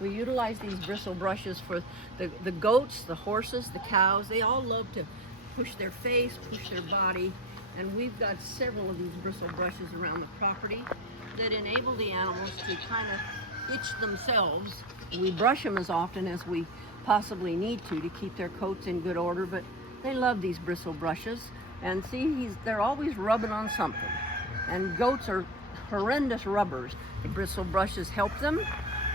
We utilize these bristle brushes for the goats, the horses, the cows. They all love to push their face, push their body, and we've got several of these bristle brushes around the property that enable the animals to kind of itch themselves. We brush them as often as we possibly need to keep their coats in good order, but they love these bristle brushes. And see, they're always rubbing on something. And goats are horrendous rubbers. The bristle brushes help them.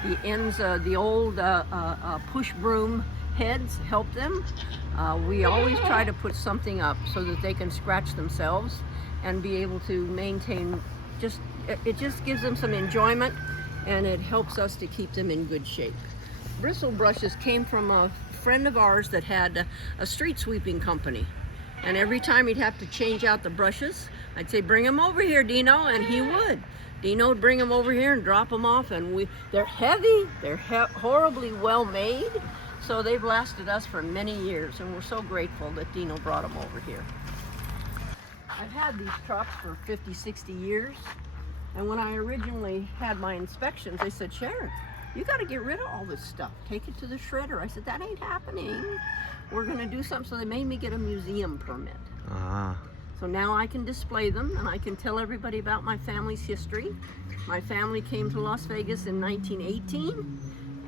The ends, the old push broom heads help them. We always try to put something up so that they can scratch themselves and be able to maintain, it just gives them some enjoyment, and it helps us to keep them in good shape. Bristle brushes came from a friend of ours that had a street sweeping company. And every time he'd have to change out the brushes, I'd say, bring them over here, Dino, and he would. Dino would bring them over here and drop them off, and they're heavy, they're horribly well made, so they've lasted us for many years, and we're so grateful that Dino brought them over here. I've had these trucks for 50, 60 years, and when I originally had my inspections, they said, Sharon, you got to get rid of all this stuff. Take it to the shredder. I said, that ain't happening. We're going to do something. So they made me get a museum permit. So now I can display them, and I can tell everybody about my family's history. My family came to Las Vegas in 1918,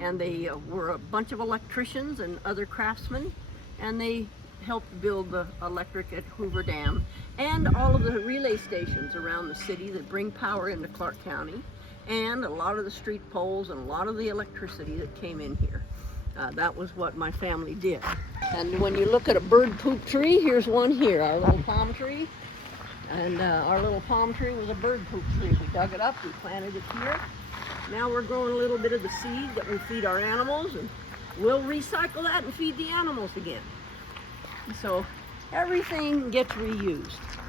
and they were a bunch of electricians and other craftsmen, and they helped build the electric at Hoover Dam and all of the relay stations around the city that bring power into Clark County, and a lot of the street poles and a lot of the electricity that came in here. That was what my family did. And when you look at a bird poop tree, here's one here, our little palm tree. And our little palm tree was a bird poop tree. We dug it up, we planted it here. Now we're growing a little bit of the seed that we feed our animals, and we'll recycle that and feed the animals again. So everything gets reused.